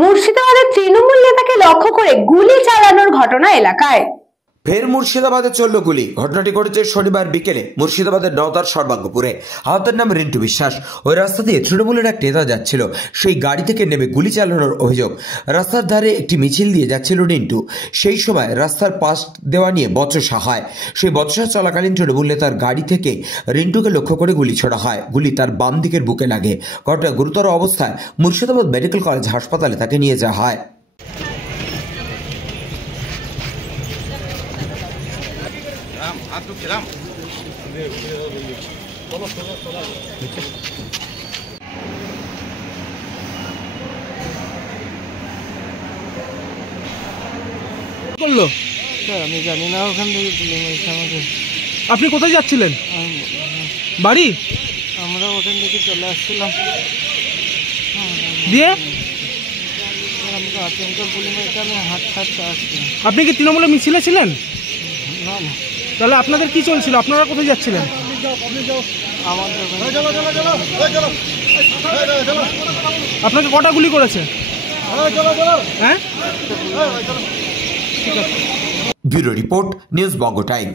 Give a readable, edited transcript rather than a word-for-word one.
মুর্শিদাবাদের তৃণমূল নেতাকে লক্ষ্য করে গুলি চালানোর ঘটনা এলাকায়। ফের মুর্শিদাবাদে চলল গুলি। ঘটনাটি ঘটেছে শনিবার বিকেলে মুর্শিদাবাদের নওদার সর্বাঙ্গপুরে। আহতের নাম রিন্টু বিশ্বাস। ওই রাস্তা দিয়ে তৃণমূলের এক নেতা যাচ্ছিল, সেই গাড়ি থেকে নেমে গুলি চালানোর অভিযোগ। রাস্তার ধারে একটি মিছিল দিয়ে যাচ্ছিল রিন্টু। সেই সময় রাস্তার পাশ দেওয়া নিয়ে বচসা হয়। সেই বচসা চলাকালীন তৃণমূল নেতার গাড়ি থেকে রিন্টুকে লক্ষ্য করে গুলি ছোড়া হয়। গুলি তার বাম দিকের বুকে লাগে। ঘটনায় গুরুতর অবস্থায় মুর্শিদাবাদ মেডিকেল কলেজ হাসপাতালে তাকে নিয়ে যাওয়া হয়। করলো স্যার আমি জানি না, ওখান থেকে তুলে মেরেছে আমাকে। আপনি কোথায় যাচ্ছিলেন? বাড়ি? আমরা ওখান থেকে চলে আসছিলাম, দিয়ে আমাকে আচমকা গুলি মেরেছে। আমি হাঁটতে আসছিলাম। আপনি কি তৃণমূলের মিছিলে ছিলেন? না না, তাহলে আপনাদের কি চলছিল? আপনারা কোথায় যাচ্ছিলেন? আমাদের আপনাকে কটা গুলি করেছে? হ্যাঁ, ব্যুরো রিপোর্ট, নিউজ বঙ্গ টাইম।